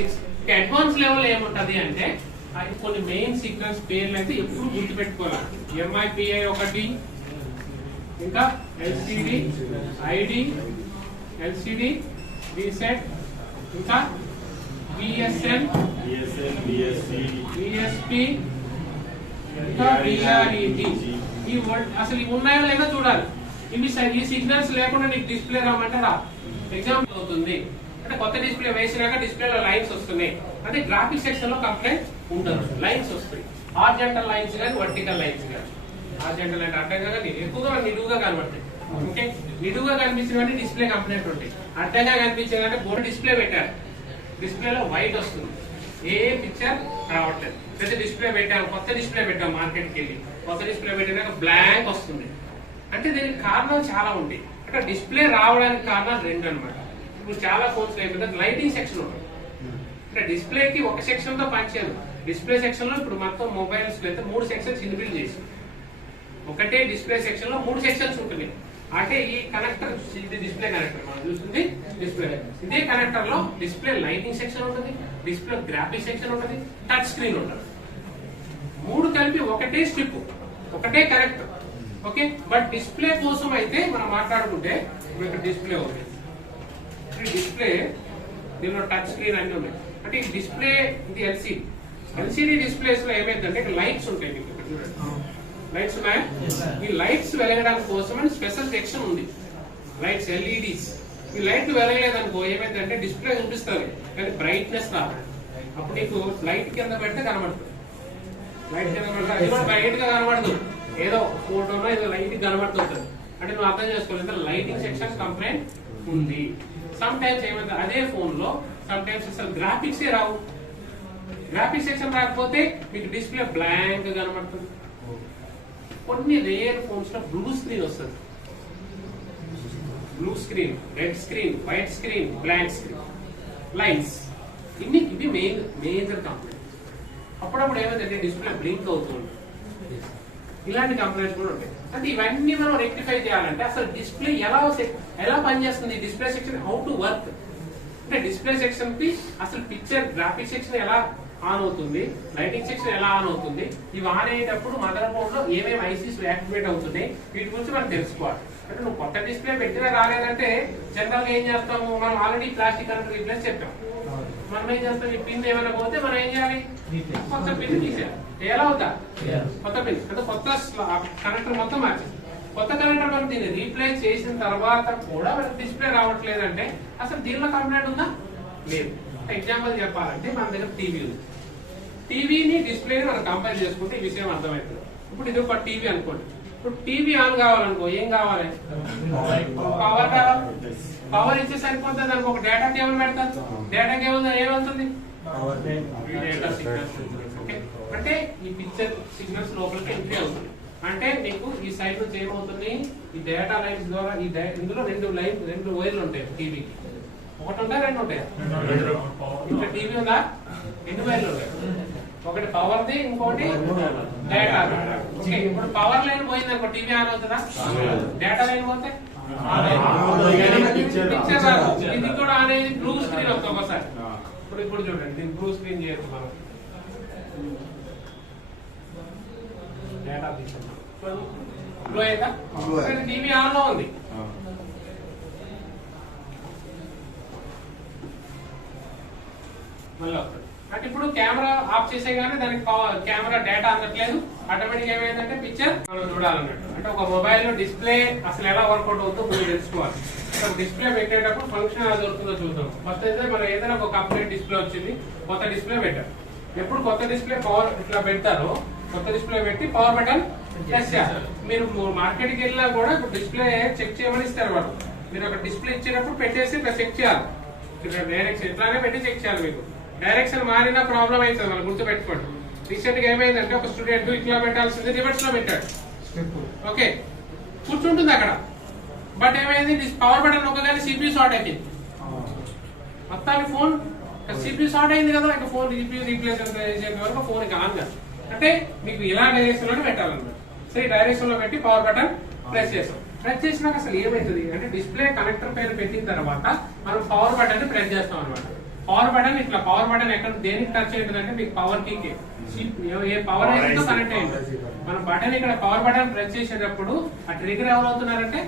Advance level ఏముంటది అంటే అది కొన్ని మెయిన్ సీక్వెన్స్ పేర్లు అయితే ఎప్పుడు గుర్తుపెట్టుకోవాలి. ఎంఐపిఐ ఒకటి ఇంకా ఎల్సిడి ఐడి ఎల్సిడి రీసెట్ ఇంకా బిఎస్ఎన్ బిఎస్పి ఇంకా బిఆర్ఈటి ఈ అసలు ఇవి ఉన్నాయో లేదో చూడాలి. ఇవి ఈ సిగ్నల్స్ లేకుండా నీకు డిస్ప్లే రామంటారా ఎగ్జాంపుల్ అవుతుంది. అంటే కొత్త డిస్ప్లే వేసినాక డిస్ప్లేలో లైన్స్ వస్తున్నాయి. అంటే గ్రాఫిక్ సెక్షన్లో కంప్లైంట్ ఉండదు. లైన్స్ వస్తాయి. హార్జెంటల్ లైన్స్ కానీ వర్టికల్ లైన్స్ కానీ. హార్జెంటల్ అంటే అడ్డంగా కానీ ఎక్కువగా నిలువుగా కనబడతాయి. ఓకే నిలువుగా కనిపించినవన్నీ డిస్ప్లే కంప్లైంట్ ఉంటాయి. అడ్డంగా కనిపించేదంటే బోర్డు డిస్ప్లే పెట్టారు. డిస్ప్లేలో వైట్ వస్తుంది. ఏ పిక్చర్ రావట్లేదు. పెద్ద డిస్ప్లే పెట్టాము కొత్త డిస్ప్లే పెట్టాం మార్కెట్కి వెళ్ళి. కొత్త డిస్ప్లే పెట్టినాక బ్లాంక్ వస్తుంది. అంటే దీనికి కారణాలు చాలా ఉంటాయి. అంటే డిస్ప్లే రావడానికి కారణాలు రెండు అన్నమాట. ఇప్పుడు చాలా ఫోన్స్ అయిపోతే లైటింగ్ సెక్షన్ ఉంటుంది. అంటే డిస్ప్లేకి ఒక సెక్షన్తో పనిచేయదు డిస్ప్లే సెక్షన్లో ఇప్పుడు మొత్తం మొబైల్స్ అయితే మూడు సెక్షన్స్ ఇన్బిల్డ్ చేసి ఒకటే డిస్ప్లే సెక్షన్లో మూడు సెక్షన్స్ ఉంటుంది అంటే ఈ కనెక్టర్ ఇది డిస్ప్లే కనెక్టర్ మనం చూస్తుంది డిస్ప్లే ఇదే కనెక్టర్లో డిస్ప్లే లైటింగ్ సెక్షన్ ఉంటుంది డిస్ప్లే గ్రాఫిక్ సెక్షన్ ఉంటుంది టచ్ స్క్రీన్ ఉంటుంది. మూడు కలిపి ఒకటే స్ట్రిప్ ఒకటే కనెక్టర్ ఓకే బట్ డిస్ప్లే కోసం అయితే మనం మాట్లాడుకుంటే ఇప్పుడు ఇక్కడ డిస్ప్లే ఉంది. ఈ డిస్ప్లే దీనిలో టచ్ స్క్రీన్ అన్ని ఉన్నాయి అంటే ఈ డిస్ప్లే ఇది ఎల్సిడి ఎల్సిడి డిస్ప్లేస్లో ఏమైందంటే లైట్స్ ఉంటాయి మీకు ఇక్కడ చూడండి. లైట్స్ ఉన్నాయా? ఈ లైట్స్ వెలగడానికి కోసం అని స్పెషల్ సెక్షన్ ఉంది. లైట్స్ ఎల్ఈడిస్ ఈ లైట్లు వెలగలేదనుకో ఏమైందంటే డిస్ప్లే చూపిస్తుంది. కానీ బ్రైట్నెస్ రాదు. అప్పుడు నీకు లైట్ కింద పెడితే కనబడుతుంది. లైట్ కింద పెడితే అది కూడా బ్రైట్గా కనబడదు. ఏదో ఫోటోలో ఏదో లైట్ కనబడుతుంటుంది. అంటే నువ్వు అర్థం చేసుకోవాలి. లైటింగ్ సెక్షన్ కంప్లైంట్ ఉంది. సమ్ టైమ్స్ ఏమైంది అదే ఫోన్లో సమ్ టైమ్స్ అసలు గ్రాఫిక్స్ రావు. గ్రాఫిక్స్ సెక్షన్ రాకపోతే మీకు డిస్ప్లే బ్లాంక్ కనబడుతుంది. కొన్ని రేర్ ఫోన్స్లో బ్లూ స్క్రీన్ వస్తుంది. Blue screen red screen white screen blank screen lines ఇన్ని ఇవి మెయిన్ మేజర్ కంప్లైంట్ అప్పుడప్పుడు ఏమైందంటే డిస్ప్లే బ్లింక్ అవుతుంది. ఇలాంటి కంప్లైంట్స్ కూడా ఉంటాయి. అంటే ఇవన్నీ మనం రెక్టిఫై చేయాలంటే అసలు డిస్ప్లే ఎలా ఎలా పనిచేస్తుంది display section how to work అంటే డిస్ప్లే సెక్షన్కి అసలు పిక్చర్ గ్రాఫిక్ సెక్షన్ ఎలా ఆన్ అవుతుంది? లైటింగ్ సెక్షన్ ఎలా ఆన్ అవుతుంది? ఇవి ఆన్ అయ్యేటప్పుడు మదర్ బోర్డ్లో ఏమేమి ఐసీస్ యాక్టివేట్ అవుతున్నాయి? వీటి గురించి మనం తెలుసుకోవాలి. అంటే నువ్వు కొత్త డిస్ప్లే పెట్టినా రాలేదంటే జనరల్గా ఏం చేస్తాము? మనం ఆల్రెడీ ప్లాస్టిక్ కరెంట్ రీప్లేస్ చెప్పాం. మనం ఏం చేస్తాం? ఈ పిన్ ఏమైనా పోతే మనం ఏం చేయాలి? కొత్త పిన్ తీసేయాలి. ఎలా అవుతా? కొత్త పిన్ అంటే కొత్త కనెక్టర్ మొత్తం మార్చేది కొత్త కనెక్టర్ మనం దీన్ని రీప్లేస్ చేసిన తర్వాత కూడా మనకి డిస్ప్లే రావట్లేదంటే అసలు దీనిలో కంప్లైంట్ ఉందా? లేదు. ఎగ్జాంపుల్ చెప్పాలంటే మన దగ్గర టీవీ ఉంది. టీవీని డిస్ప్లేని మనం కంపేర్ చేసుకుంటే ఈ విషయం అర్థమవుతుంది. ఇప్పుడు ఇది ఒక టీవీ అనుకోండి. ఇప్పుడు టీవీ ఆన్ కావాలనుకో ఏం కావాలి? పవర్ కావాలి పవర్ ఇచ్చే సరిపోతుంది దానికి ఒక డేటా కేబుల్ పెడతారు డేటా కేబుల్ ఏమవుతుంది ఈ డేటా సిగ్నల్స్ ఓకే అంటే ఈ పిక్చర్ సిగ్నల్స్ లోపలికి ఎంట్రీ అవుతుంది. అంటే నీకు ఈ సైడ్ నుంచి ఏమవుతుంది? ఈ డేటా లైన్స్ ద్వారా ఈ ఇందులో రెండు లైన్ రెండు వైర్లు ఉంటాయి టీవీకి ఒకటి ఉంటాయి రెండు ఉంటాయి? ఇక్కడ టీవీ ఉందా? ఎన్ని వైర్లు ఉంటాయి. ఒకటి పవర్ ది ఇంకోటి డేటా. ఓకే ఇప్పుడు పవర్ లైన్ పోయింది అనుకో టీవీ ఆన్ అవుతుందా? డేటా లైన్ పోతే? పిక్చర్ రాదు. ఇది కూడా అనేది బ్లూ స్క్రీన్ వస్తుంది ఒకసారి. ఇప్పుడు ఇప్పుడు చూడండి దీన్ని బ్లూ స్క్రీన్ చేయొచ్చు మనం. డేటా తీసుకున్నాం బ్లూ అయిందా. టీవీ ఆన్లో ఉంది మళ్ళీ అంటే ఇప్పుడు కెమెరా ఆఫ్ చేసేగానే దానికి కెమెరా డేటా అందట్లేదు. ఆటోమేటిక్ ఏమైందంటే పిక్చర్ మనం చూడాలన్నట్టు. అంటే ఒక మొబైల్లో డిస్ప్లే అసలు ఎలా వర్కౌట్ అవుతుందో మీరు తెలుసుకోవాలి. సో డిస్ప్లే పెట్టేటప్పుడు ఫంక్షన్ ఎలా దొరుకుతుందో చూద్దాం. ఫస్ట్ అయితే మనం ఏదైనా ఒక కంప్లీట్ డిస్ప్లే వచ్చింది కొత్త డిస్ప్లే పెట్టారు ఎప్పుడు కొత్త డిస్ప్లే పవర్ ఇట్లా పెడతారో కొత్త డిస్ప్లే పెట్టి పవర్ బటన్ ప్రెస్ చేయాలి. మీరు మార్కెట్కి వెళ్ళినా కూడా ఇప్పుడు డిస్ప్లే చెక్ చేయమని ఇస్తారు వాళ్ళు. మీరు ఒక డిస్ప్లే ఇచ్చేటప్పుడు పెట్టేసి ఇట్లా చెక్ చేయాలి. డైరెక్ట్ ఇట్లానే పెట్టి చెక్ చేయాలి మీకు. డైరెక్షన్ మారినా ప్రాబ్లం అవుతుంది మనం గుర్తుపెట్టుకోండి. రీసెంట్గా ఏమైందంటే ఒక స్టూడెంట్ ఇట్లా పెట్టాల్సింది రివర్స్లో పెట్టాడు. ఓకే. కూర్చుంటుంది అక్కడ. బట్ ఏమైంది? పవర్ బటన్ నొక్కగానే సిపియూ షార్ట్ అయిపోయింది. మొత్తానికి ఫోన్ సిపియూ షార్ట్ అయింది కదా ఇంకా ఫోన్ సిపియూ రీప్లేస్ వరకు ఫోన్ ఇంకా ఆన్ కాదు. అంటే మీకు ఇలా డైరెక్షన్లోనే పెట్టాలన్నమాట. సో ఈ డైరెక్షన్లో పెట్టి పవర్ బటన్ ప్రెస్ చేస్తాం ప్రెస్ చేసినాక అసలు ఏమవుతుంది అంటే డిస్ప్లే కనెక్టర్ పైన పెట్టిన తర్వాత మనం పవర్ బటన్ ప్రెస్ చేస్తాం అనమాట పవర్ బటన్ ఇట్లా పవర్ బటన్ ఎక్కడ దేనికి టచ్ అవుతుంది అంటే మీకు పవర్కి ఏ పవర్ అయితే కనెక్ట్ అయింది మన బటన్ ఇక్కడ పవర్ బటన్ ప్రెస్ చేసేటప్పుడు ఆ ట్రిగర్ ఎవరు అవుతున్నారంటే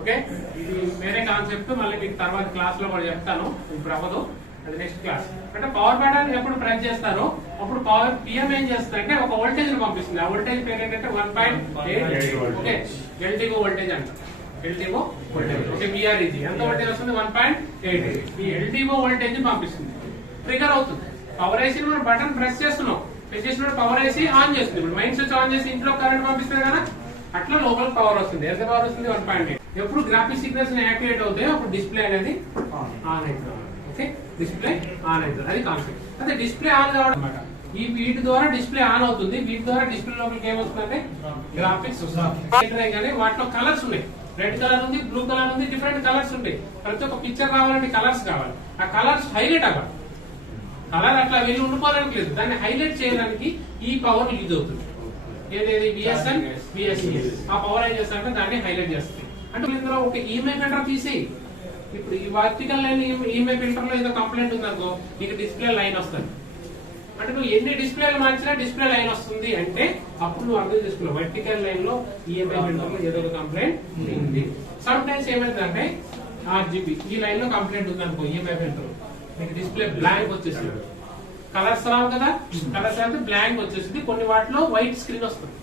ఓకే? ఇది వేరే కాన్సెప్ట్ మళ్ళీ మీకు తర్వాత క్లాస్లో కూడా చెప్తాను. ఇప్పుడు అవ్వదు అది నెక్స్ట్ క్లాస్ అంటే పవర్ బటన్ ఎప్పుడు ప్రెస్ చేస్తారో అప్పుడు పవర్ పిఎం ఏం చేస్తుందంటే ఒక వోల్టేజ్ని పంపిస్తుంది. ఆ వోల్టేజ్ పేరు ఏంటంటే వన్ పాయింట్ ఓకే? ఎల్టీగో వోల్టేజ్ అంట ఎల్టీఓ వోల్టేజ్ ఓకే విఆర్ఈజీ ఎంత వోల్టేజ్ వస్తుంది? వన్ పాయింట్ ఎయిట్ ఈ ఎల్టీఓ వోల్టేజ్ పంపిస్తుంది. ట్రిగర్ అవుతుంది. పవర్ ఐసీ మనం బటన్ ప్రెస్ చేస్తున్నాం. ప్రెస్ చేసినప్పుడు పవర్ ఐసీ ఆన్ చేస్తుంది. ఇప్పుడు మైండ్ స్విచ్ ఆన్ చేసి ఇంట్లో కరెంట్ పంపిస్తుంది కదా? అట్లా లోపల పవర్ వస్తుంది. ఎంత పవర్ వస్తుంది? వన్ పాయింట్ ఎయిట్ ఎప్పుడు గ్రాఫిక్ సిగ్నల్స్ యాక్టివేట్ అవుతాయో అప్పుడు డిస్ప్లే అనేది ఆన్ అవుతుంది. ఓకే డిస్ప్లే ఆన్ అవుతుంది. అది కాన్సెప్ట్ అదే డిస్ప్లే ఆన్ కావడం అన్నమాట. ఈ వీటి ద్వారా డిస్ప్లే ఆన్ అవుతుంది. వీటి ద్వారా డిస్ప్లే లోపలికి ఏమొస్తుందంటే? గ్రాఫిక్స్ కానీ వాటిలో కలర్స్ ఉన్నాయి. రెడ్ కలర్ ఉంది బ్లూ కలర్ ఉంది డిఫరెంట్ కలర్స్ ఉంటాయి. ప్రతి ఒక్క పిక్చర్ రావాలంటే కలర్స్ కావాలి. ఆ కలర్స్ హైలైట్ అవ్వాలి. కలర్ అట్లా వెళ్ళి ఉండిపోవడానికి లేదు. దాన్ని హైలైట్ చేయడానికి ఈ పవర్ యూజ్ అవుతుంది. ఏదేది? బిఎస్ఎన్ బిఎస్సి ఆ పవర్ ఏం చేస్తారంటే దాన్ని హైలైట్ చేస్తుంది. అంటే ఇందులో ఒక ఈఎంఐ ఫిల్టర్ తీసేయి. ఇప్పుడు ఈ వర్టికల్ లైన్ ఈమెయిల్ ఫిల్టర్లో ఏదో కంప్లైంట్ ఉందనుకో నీకు డిస్ప్లే లైన్ వస్తుంది. అంటే నువ్వు ఎన్ని డిస్ప్లేలు మార్చినా డిస్ప్లే లైన్ వస్తుంది అంటే అప్పుడు నువ్వు అర్థం చేసుకున్నావు వర్టికల్ లైన్లో ఈఎంఐ ఫిల్టర్ ఏదో ఒక కంప్లైంట్ ఉంది. సమ్ టైమ్స్ ఏమైందంటే ఆర్జీబీ ఈ లైన్లో కంప్లైంట్ ఉంది అనుకో ఈఎంఐ ఫిల్టర్ నీకు డిస్ప్లే బ్లాంక్ వచ్చేసింది కలర్స్ రావు కదా? కలర్స్ అయితే బ్లాంక్ వచ్చేసింది కొన్ని వాటిలో వైట్ స్క్రీన్ వస్తుంది.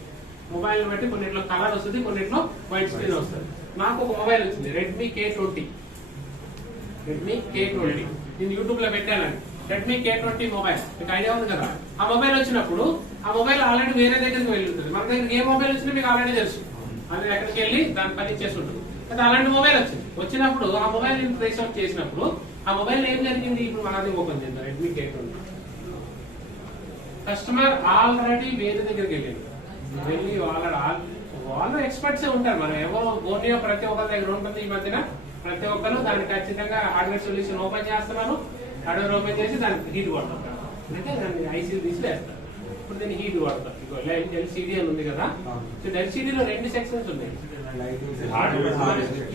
మొబైల్ బట్టి కొన్నిట్లో కలర్ వస్తుంది కొన్నిట్లో వైట్ స్క్రీన్ వస్తుంది. నాకు ఒక మొబైల్ వచ్చింది Redmi K twenty Redmi K twenty నేను యూట్యూబ్లో పెట్టానండి రెడ్మీ కే ట్వంటీ మొబైల్ మీకు ఐడియా ఉంది కదా? ఆ మొబైల్ వచ్చినప్పుడు ఆ మొబైల్ ఆల్రెడీ వేరే దగ్గరికి వెళ్ళి ఉంటుంది. మన దగ్గర ఏ మొబైల్ వచ్చినా మీకు ఆల్రెడీ తెలుసు. అది ఎక్కడికి వెళ్ళి దాని పని చేసి ఉంటుంది. అయితే అలాంటి మొబైల్ వచ్చింది. వచ్చినప్పుడు ఆ మొబైల్ నేను ట్రేస్ అవుట్ చేసినప్పుడు ఆ మొబైల్ ఏం జరిగింది? ఇప్పుడు మనది ఓపెన్ చేద్దాం. Redmi K twenty customer already వేరే దగ్గరికి వెళ్ళింది వెళ్ళి ఆల్రెడీ ఆల్ వాళ్ళు ఎక్స్పర్ట్స్ ఉంటారు. మనం ఎవరు బోనియో ప్రతి ఒక్కరి దగ్గర ఉంటుంది ఈ మధ్యన. ప్రతి ఒక్కరు దాన్ని ఖచ్చితంగా హార్డ్వేర్ సొల్యూషన్ ఓపెన్ చేస్తున్నారు. హార్డ్వేర్ ఓపెన్ చేసి దానికి హీట్ కొడతారు అంటే దాన్ని ఐసీ తీసి వేస్తారు. ఇప్పుడు దీన్ని హీట్ కొడతారు ఇగో ఎల్సిడి అని ఉంది కదా. సో LCD లో రెండు సెక్షన్స్ ఉన్నాయి.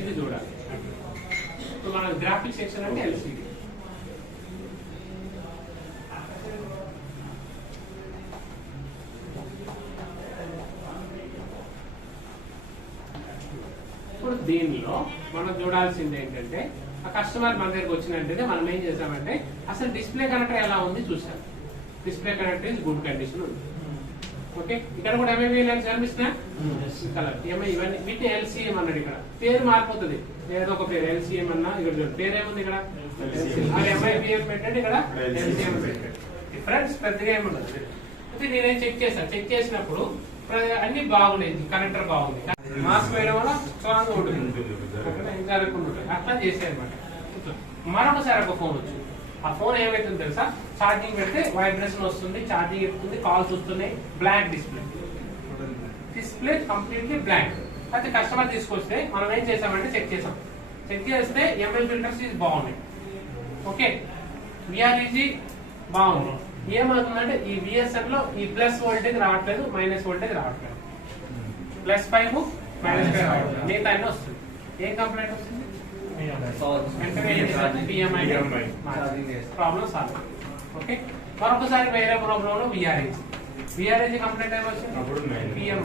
ఇది చూడాలి. మన గ్రాఫిక్ సెక్షన్ అంటే ఎల్సిడి ఇప్పుడు దీనిలో మనం చూడాల్సింది ఏంటంటే ఆ కస్టమర్ మన దగ్గరకు వచ్చినట్టయితే మనం ఏం చేసామంటే అసలు డిస్ప్లే కనెక్టర్ ఎలా ఉంది చూసాం display connector is good condition ఉంది. ఓకే ఇక్కడ కూడా ఎంఐ లైన్స్ కనిపిస్తున్నా? కలర్ ఎంఐ ఇవన్నీ వీటి ఎల్సీఎం అన్నాడు ఇక్కడ. పేరు మారిపోతుంది. ఏదో ఒక పేరు ఎల్సీఎం అన్నా ఇక్కడ. పేరు ఏముంది ఇక్కడ? మరి ఎంఐ బిఎం పెట్టండి ఇక్కడ. ఎల్సీఎం పెట్టండి. డిఫరెన్స్ పెద్దగా ఏముండదు. అయితే నేనేం చెక్ చేశాను చెక్ చేసినప్పుడు అన్ని బాగున్నాయి కనెక్టర్ బాగుంది. మాస్క్ వేయడం వల్ల స్ట్రాంగ్ ఉంటుంది. అక్కడ ఇంకా. అట్లా చేసేయన్నమాట. మరొకసారి ఒక ఫోన్ వచ్చింది. ఆ ఫోన్ ఏమైతుంది తెలుసా? ఛార్జింగ్ పెడితే వైబ్రేషన్ వస్తుంది ఛార్జింగ్ ఎక్కుతుంది కాల్స్ వస్తున్నాయి blank display. Display completely blank. అయితే కస్టమర్ తీసుకొస్తే మనం ఏం చేసామంటే చెక్ చేసాం. చెక్ చేస్తే ఎంఎల్ ఫిల్టర్స్ ఇది బాగున్నాయి. ఓకే. విఆర్ఈజీ బాగుంది. ఏమవుతుందంటే ఈ విఎస్ఎన్లో ఈ ప్లస్ వోల్టేజ్ రావట్లేదు మైనస్ వోల్టేజ్ రావట్లేదు. ప్లస్ ఫైవ్ మైనస్ ఫైవ్ రావట్లేదు మిగతా అన్ని వస్తుంది. ఏం కంప్లైంట్ వస్తుంది? ప్రాబ్లం సాల్వ్ ఓకే మరొకసారి వేరే ప్రాబ్లం లో విఆర్ఏజీ విఆర్ఏజీ కంప్లైంట్ ఏమొచ్చింది. పిఎం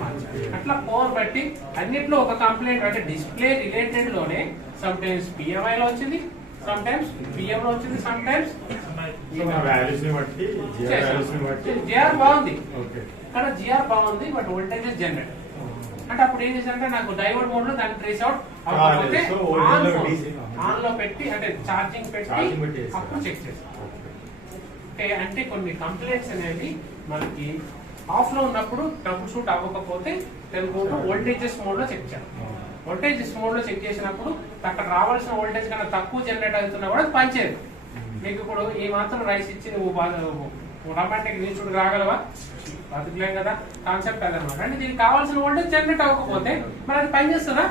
అట్లా ఫోన్ బట్టి అన్నిట్లో ఒక కంప్లైంట్ అంటే డిస్ప్లే రిలేటెడ్లోనే సమ్ టైమ్స్ పిఎంఐ లో వచ్చింది సమ్ టైమ్స్ పిఎం లో వచ్చింది సమ్ టైమ్స్ వాల్యూస్ని బట్టి జిఆర్ వాల్యూస్ని బట్టి. జిఆర్ బాగుంది. ఓకే ఇక్కడ జిఆర్ బాగుంది బట్ వోల్టేజ్ జనరేట్ అంటే అప్పుడు ఏం చేశారంటే నాకు డైవర్ట్ మోడ్లో దాన్ని ట్రేస్ అవుట్ అవ్వకపోతే ఆన్లో పెట్టి అంటే ఛార్జింగ్ పెట్టి. అప్పుడు చెక్ చేశాను అంటే అంటే కొన్ని కంప్లైంట్స్ అనేవి మనకి ఆఫ్లో ఉన్నప్పుడు ట్రబుల్ షూట్ అవ్వకపోతే తెలుగులో వోల్టేజెస్ మోడ్లో చెక్ చేయాలి. వోల్టేజెస్ మోడ్లో చెక్ చేసినప్పుడు అక్కడ రావాల్సిన వోల్టేజ్ కన్నా తక్కువ జనరేట్ అవుతున్నా కూడా పనిచేయదు. నీకు ఇప్పుడు ఈ మాత్రం రైస్ ఇచ్చి నువ్వు రొమాంటిక్ నీచుడు రాగలవా? బతుకులేం కదా? కాన్సెప్ట్ అదనమాట. అంటే దీనికి కావాల్సిన వోల్టేజ్ జనరేట్ అవ్వకపోతే మరి అది పనిచేస్తుందా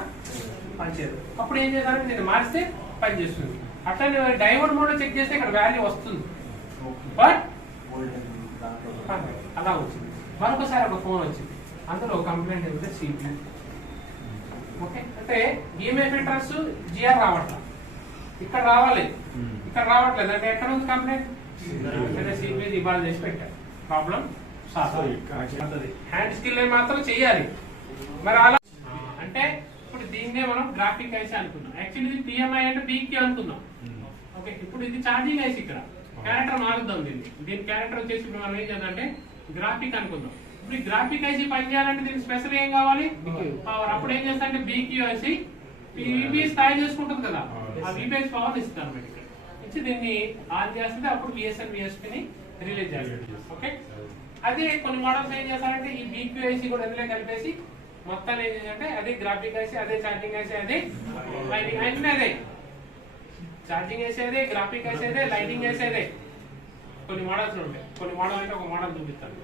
పనిచేయదు అప్పుడు ఏం చేయాలంటే దీన్ని మారిస్తే పనిచేస్తుంది అట్లా డైవర్ట్ మోడ్ చెక్ చేస్తే ఇక్కడ వాల్యూ వస్తుంది. బట్ అలా వచ్చింది. మరొకసారి ఒక ఫోన్ వచ్చింది. అందులో కంప్లైంట్ ఏమిటంటే సిపి ఓకే అంటే ఈమెయిల్ ఫిల్టర్స్ జిఆర్ రావట్లా. ఇక్కడ రావాలి. Hmm. ఇక్కడ రావట్లేదు. అంటే ఎక్కడ ఉంది కంప్లైంట్? అంటే సిపిఎస్ ఇవాళ చేసి పెట్టారు. ప్రాబ్లం హ్యాండ్ స్కిల్ మాత్రం చేయాలి మరి అలా అంటే ఇప్పుడు దీన్నే మనం గ్రాఫిక్ ఐసి అనుకున్నాం యాక్చువల్లీ ఇది పిఎంఐ అంటే బీక్యూ అనుకున్నాం ఓకే ఇప్పుడు ఇది ఛార్జింగ్ ఐసి ఇక్కడ. క్యారెక్టర్ మారుద్దాం దీన్ని. దీని క్యారెక్టర్ వచ్చేసి ఇప్పుడు మనం ఏం చేద్దాం గ్రాఫిక్ అనుకుందాం. ఇప్పుడు ఈ గ్రాఫిక్ ఐసి పని చేయాలంటే దీనికి స్పెషల్ ఏం కావాలి? పవర్ అప్పుడు ఏం చేస్తా అంటే బీక్యూ ఐసి విపిఎస్ స్థాయి చేసుకుంటుంది కదా. ఆ విపిఎస్ పవర్ ఇస్తుంది నుంచి దీన్ని ఆన్ చేస్తుంది. అప్పుడు విఎస్ఎన్ విఎస్పిని రిలీజ్ చేస్తుంది. ఓకే అదే కొన్ని మోడల్స్ ఏం చేస్తారంటే ఈ బీక్యూఐసి కూడా అందులో కలిపేసి మొత్తాన్ని ఏం చేయాలంటే అదే గ్రాఫిక్ ఐసి అదే ఛార్జింగ్ ఐసి అదే లైటింగ్ అన్నీ అదే. ఛార్జింగ్ వేసేదే గ్రాఫిక్ వేసేదే లైటింగ్ వేసేదే కొన్ని మోడల్స్ ఉంటాయి. కొన్ని మోడల్ అంటే ఒక మోడల్ చూపిస్తాను.